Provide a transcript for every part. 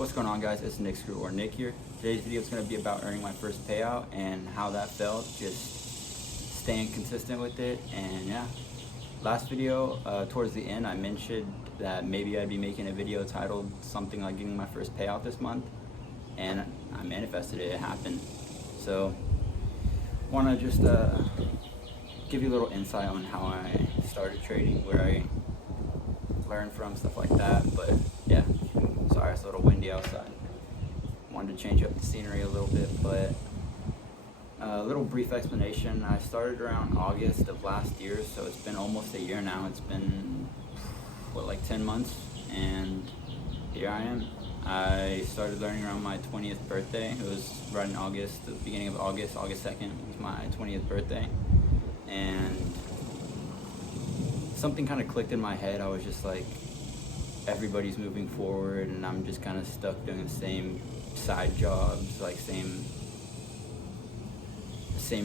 What's going on, guys? It's Nick Screw or Nick here. Today's video is going to be about earning my first payout and how that felt, just staying consistent with it. And yeah, last video, towards the end, I mentioned that maybe I'd be making a video titled something like getting my first payout this month, and I manifested it. It happened. So want to just give you a little insight on how I started trading, where I learned from, stuff like that. But yeah, sorry, it's a little windy outside. Wanted to change up the scenery a little bit, but a little brief explanation. I started around August of last year, so it's been almost a year now. It's been, what, like 10 months, and here I am. I started learning around my 20th birthday. It was right in August, the beginning of August, August 2nd was my 20th birthday, and something kind of clicked in my head. I was just like, everybody's moving forward and I'm just kind of stuck doing the same side jobs, like same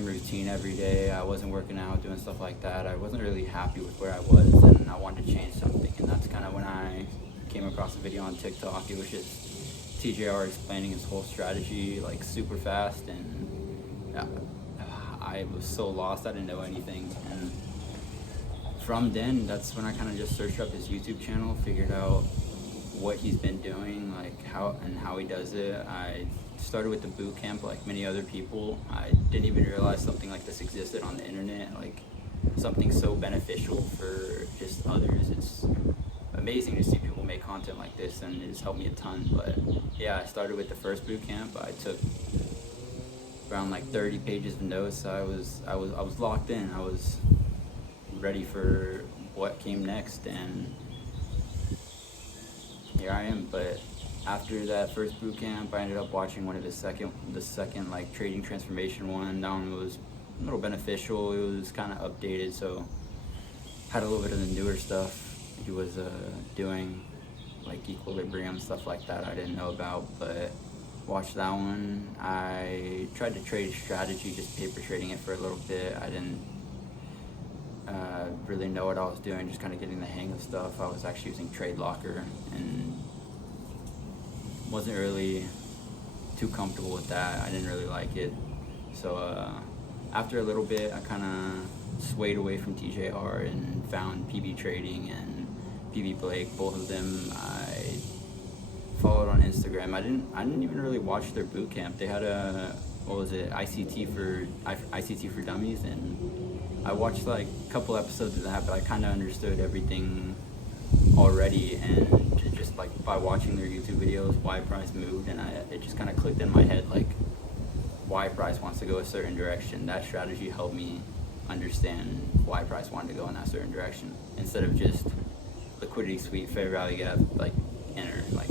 routine every day. I wasn't working out, doing stuff like that. I wasn't really happy with where I was, and I wanted to change something. And that's kind of when I came across a video on TikTok. It was just TJR explaining his whole strategy like super fast, and I was so lost. I didn't know anything. And from then, that's when I kind of just searched up his YouTube channel, figured out what he's been doing, like how he does it. I started with the boot camp like many other people. I didn't even realize something like this existed on the internet, like something so beneficial for just others. It's amazing to see people make content like this, and it's helped me a ton. But yeah, I started with the first boot camp. I took around like 30 pages of notes. I was locked in. I was ready for what came next, and here I am. But after that first boot camp, I ended up watching one of the second like trading transformation one. That one was a little beneficial. It was kind of updated, so had a little bit of the newer stuff he was doing, like equilibrium, stuff like that I didn't know about. But watched that one. I tried to trade strategy, just paper trading it for a little bit. I didn't really know what I was doing, just kind of getting the hang of stuff. I was actually using Trade Locker and wasn't really too comfortable with that. I didn't really like it. So after a little bit, I kind of swayed away from TJR and found PB Trading and PB Blake. Both of them I followed on Instagram. I didn't even really watch their boot camp. They had a, what was it, ICT for Dummies, and I watched like a couple episodes of that, but I kind of understood everything already, and just like by watching their YouTube videos, why price moved, and it just kind of clicked in my head, like why price wants to go a certain direction. That strategy helped me understand why price wanted to go in that certain direction, instead of just liquidity sweep, fair value gap, like enter. Like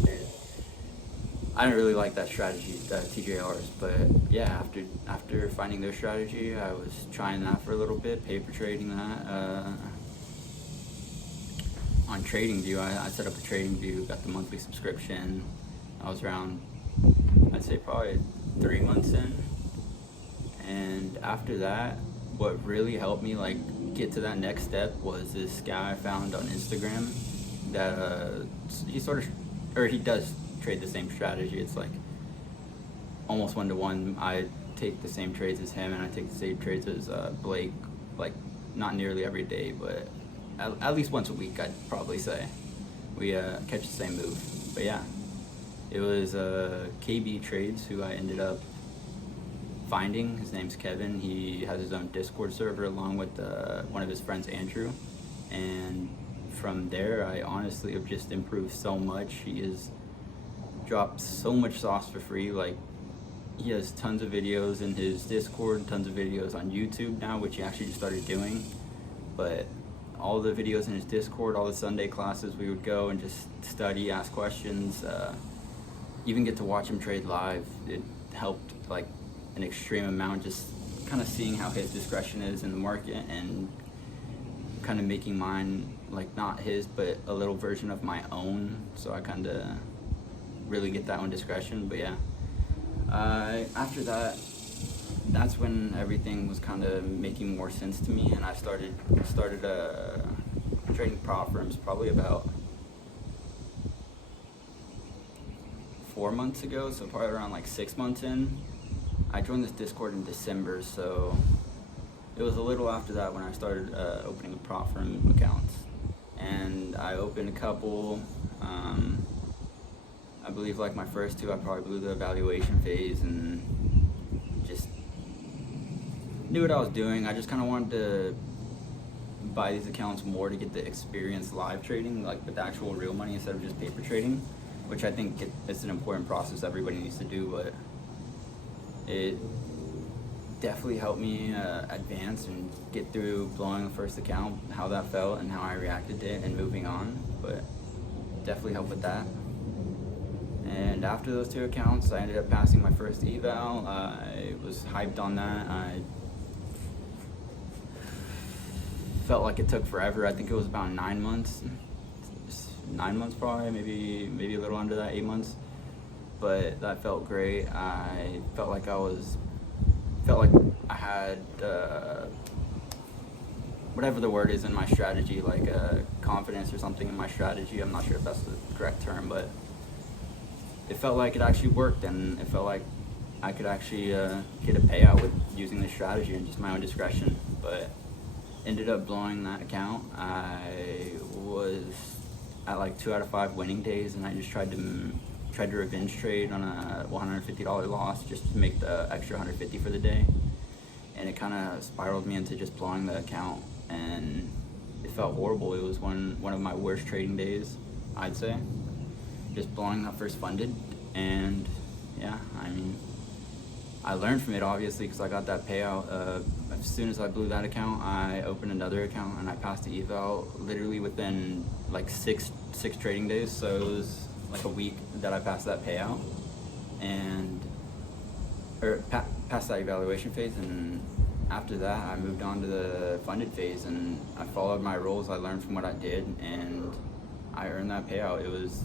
I didn't really like that strategy, that TJR's. But yeah, after finding their strategy, I was trying that for a little bit, paper trading that. On TradingView, I set up a TradingView, got the monthly subscription. I was around, I'd say probably 3 months in. And after that, what really helped me like get to that next step was this guy I found on Instagram that he does trade the same strategy. It's like almost 1-to-1. I take the same trades as him, and I take the same trades as Blake, like not nearly every day, but at least once a week, I'd probably say. We catch the same move. But yeah, it was KB Trades who I ended up finding. His name's Kevin. He has his own Discord server along with one of his friends, Andrew. And from there, I honestly have just improved so much. He has dropped so much sauce for free. Like, he has tons of videos in his Discord, tons of videos on YouTube now, which he actually just started doing. But all the videos in his Discord, all the Sunday classes, we would go and just study, ask questions, even get to watch him trade live. It helped like an extreme amount, just kind of seeing how his discretion is in the market and kind of making mine, like not his, but a little version of my own. So I kind of really get that own discretion. But yeah, after that, that's when everything was kind of making more sense to me, and I started trading prop firms probably about 4 months ago, so probably around like 6 months in. I joined this Discord in December, so it was a little after that when I started opening prop firm accounts. And I opened a couple. I believe like my first two, I probably blew the evaluation phase and just knew what I was doing. I just kind of wanted to buy these accounts more to get the experience live trading, like with actual real money instead of just paper trading, which I think it's an important process everybody needs to do, but it definitely helped me advance and get through blowing the first account, how that felt and how I reacted to it and moving on, but definitely helped with that. And after those two accounts, I ended up passing my first eval. I was hyped on that. I felt like it took forever. I think it was about 9 months. 9 months probably, maybe a little under that, 8 months. But that felt great. I felt like I had whatever the word is in my strategy, like confidence or something in my strategy. I'm not sure if that's the correct term, but it felt like it actually worked, and it felt like I could actually get a payout with using this strategy and just my own discretion. But ended up blowing that account. I was at like 2 out of 5 winning days, and I just tried to revenge trade on a $150 loss just to make the extra $150 for the day. And it kind of spiraled me into just blowing the account, and it felt horrible. It was one of my worst trading days, I'd say. Just blowing that first funded, and yeah, I mean, I learned from it obviously because I got that payout. As soon as I blew that account, I opened another account and I passed the eval literally within like six trading days. So it was like a week that I passed that payout and passed that evaluation phase, and after that I moved on to the funded phase, and I followed my rules. I learned from what I did, and I earned that payout. It was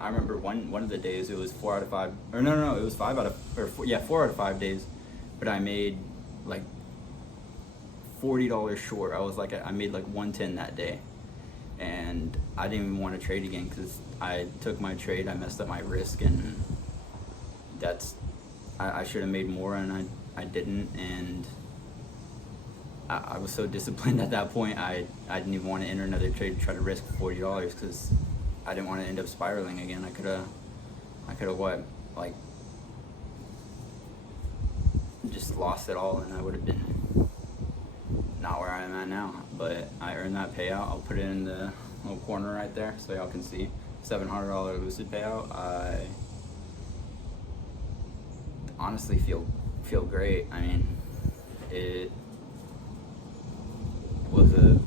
I remember one of the days it was 4 out of 5, or no, it was 4 out of 5 days, but I made like $40 short. I made like 110 that day, and I didn't even want to trade again because I took my trade, I messed up my risk, and I should have made more, and I didn't, and I was so disciplined at that point. I didn't even want to enter another trade to try to risk $40 because I didn't want to end up spiraling again. I could have just lost it all, and I would have been not where I am at now. But I earned that payout. I'll put it in the little corner right there so y'all can see. $700 lucid payout. I honestly feel great. I mean, it was a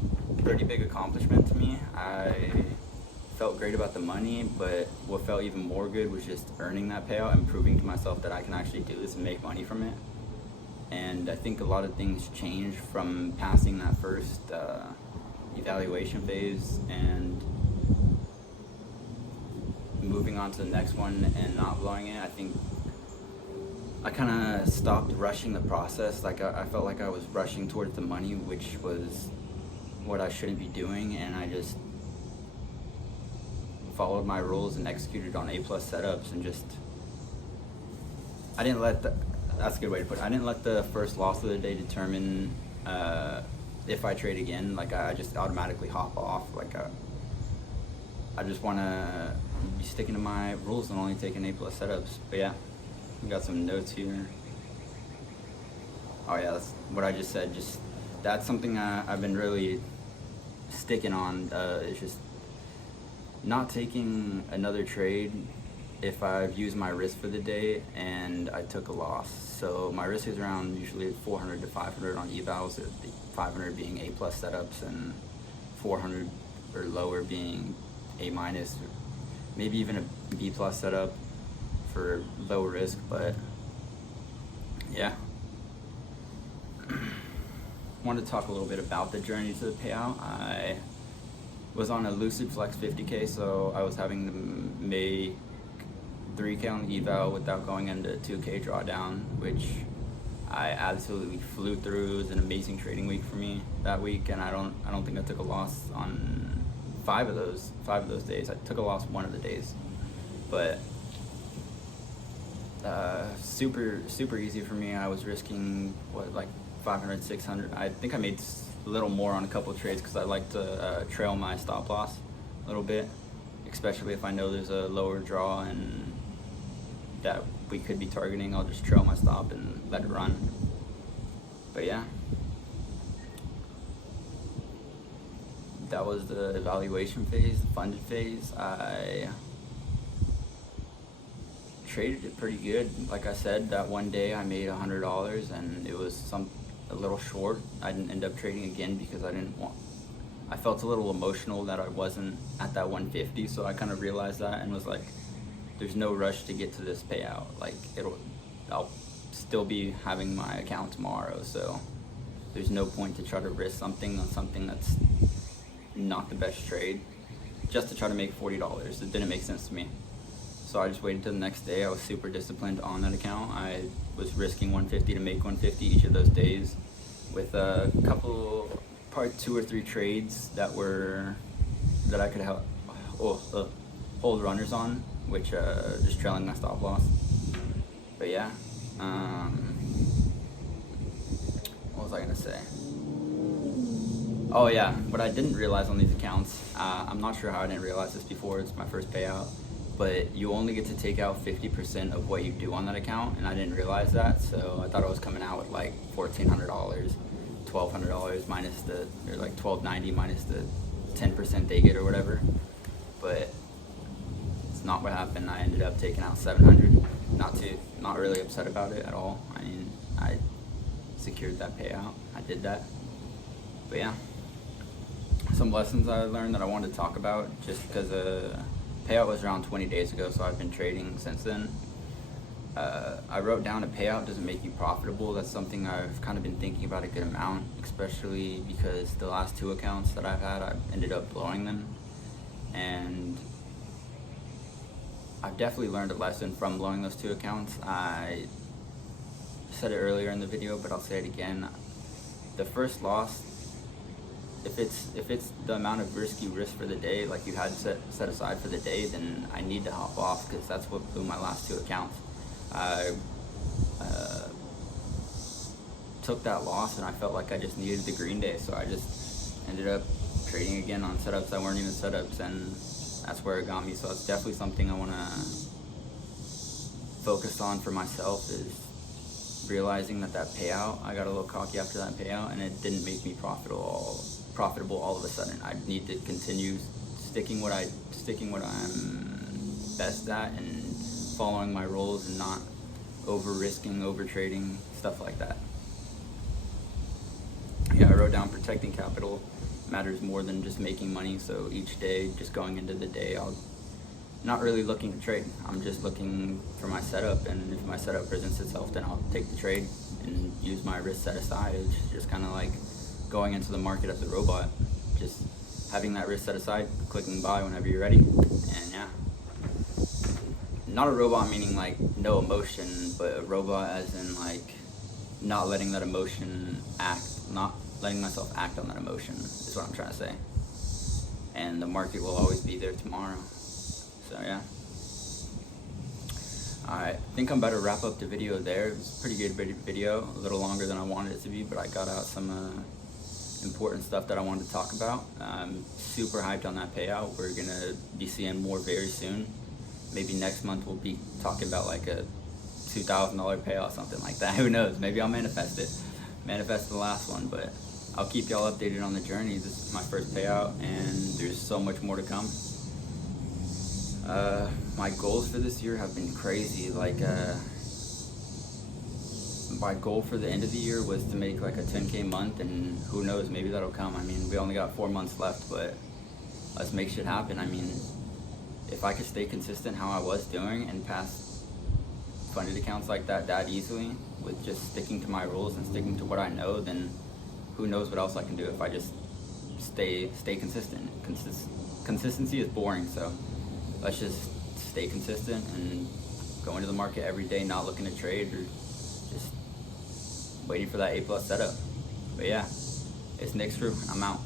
pretty big accomplishment to me. I felt great about the money, but what felt even more good was just earning that payout and proving to myself that I can actually do this and make money from it. And I think a lot of things changed from passing that first evaluation phase and moving on to the next one and not blowing it. I think I kind of stopped rushing the process. Like I felt like I was rushing towards the money, which was what I shouldn't be doing, and I just followed my rules and executed on A+ setups, and just I didn't let that's a good way to put it. I didn't let the first loss of the day determine if I trade again. Like I just automatically hop off. Like I just want to be sticking to my rules and only taking A+ setups. But yeah, we got some notes here. Oh yeah, that's what I just said. Just that's something I've been really sticking on. It's just not taking another trade if I've used my risk for the day and I took a loss. So my risk is around usually 400 to 500 on evals, 500 being A+ setups and 400 or lower being A-, maybe even a B+ setup for low risk. But yeah, wanted to talk a little bit about the journey to the payout. I was on a Lucid Flex 50K, so I was having to make 3K on the eval without going into 2K drawdown, which I absolutely flew through. It was an amazing trading week for me that week, and I don't think I took a loss on 5 of those days. I took a loss one of the days, but Super easy for me. I was risking like 500, 600. I think I made a little more on a couple of trades because I like to trail my stop loss a little bit, especially if I know there's a lower draw and that we could be targeting. I'll just trail my stop and let it run. But yeah, that was the evaluation phase, the funded phase. I traded it pretty good. Like I said, that one day I made $100 and it was a little short. I didn't end up trading again because I felt a little emotional that I wasn't at that 150, so I kind of realized that and was like, there's no rush to get to this payout. Like I'll still be having my account tomorrow, so there's no point to try to risk something on something that's not the best trade just to try to make $40. It didn't make sense to me. So I just waited till the next day. I was super disciplined on that account. I was risking 150 to make 150 each of those days with a couple, probably 2 or 3 trades that I could hold runners on, which just trailing my stop loss. But yeah, what was I gonna say? Oh yeah, what I didn't realize on these accounts, I'm not sure how I didn't realize this before, it's my first payout, but you only get to take out 50% of what you do on that account, and I didn't realize that, so I thought I was coming out with like $1,400, $1,200 minus or like $1,290 minus the 10% they get or whatever, but it's not what happened. I ended up taking out $700. Not really upset about it at all. I mean, I secured that payout. I did that. But yeah, some lessons I learned that I wanted to talk about, just because payout was around 20 days ago, so I've been trading since then. I wrote down a payout doesn't make you profitable. That's something I've kind of been thinking about a good amount, especially because the last 2 accounts that I've had, I've ended up blowing them. And I've definitely learned a lesson from blowing those 2 accounts. I said it earlier in the video, but I'll say it again. The first loss, if it's the amount of risk you risk for the day, like you had set aside for the day, then I need to hop off, because that's what blew my last 2 accounts. I took that loss and I felt like I just needed the green day, so I just ended up trading again on setups that weren't even setups, and that's where it got me. So it's definitely something I want to focus on for myself, is realizing that payout, I got a little cocky after that payout, and it didn't make me profitable all of a sudden. I need to continue sticking what I'm best at, and following my rules, and not over risking, over trading, stuff like that. Yeah, I wrote down protecting capital matters more than just making money. So each day, just going into the day, I'm not really looking to trade. I'm just looking for my setup, and if my setup presents itself, then I'll take the trade and use my risk set aside. It's just kind of like going into the market as a robot, just having that risk set aside, clicking buy whenever you're ready. And yeah, not a robot meaning like no emotion, but a robot as in like not letting that emotion not letting myself act on that emotion is what I'm trying to say. And the market will always be there tomorrow. So yeah. I think I'm about to wrap up the video there. It was a pretty good video, a little longer than I wanted it to be, but I got out some important stuff that I wanted to talk about. I'm super hyped on that payout. We're gonna be seeing more very soon. Maybe next month we'll be talking about like a $2,000 payout, something like that. Who knows? Maybe I'll manifest the last one, but I'll keep y'all updated on the journey. This is my first payout, and there's so much more to come. My goals for this year have been crazy. Like, my goal for the end of the year was to make like a 10K month, and who knows, maybe that'll come. I mean, we only got 4 months left, but let's make shit happen. I mean, if I could stay consistent how I was doing and pass funded accounts like that easily, with just sticking to my rules and sticking to what I know, then who knows what else I can do if I just stay consistent. Consistency is boring, so let's just stay consistent and go into the market every day, not looking to trade, or just waiting for that A+ setup. But yeah, it's Nick's Crew. I'm out.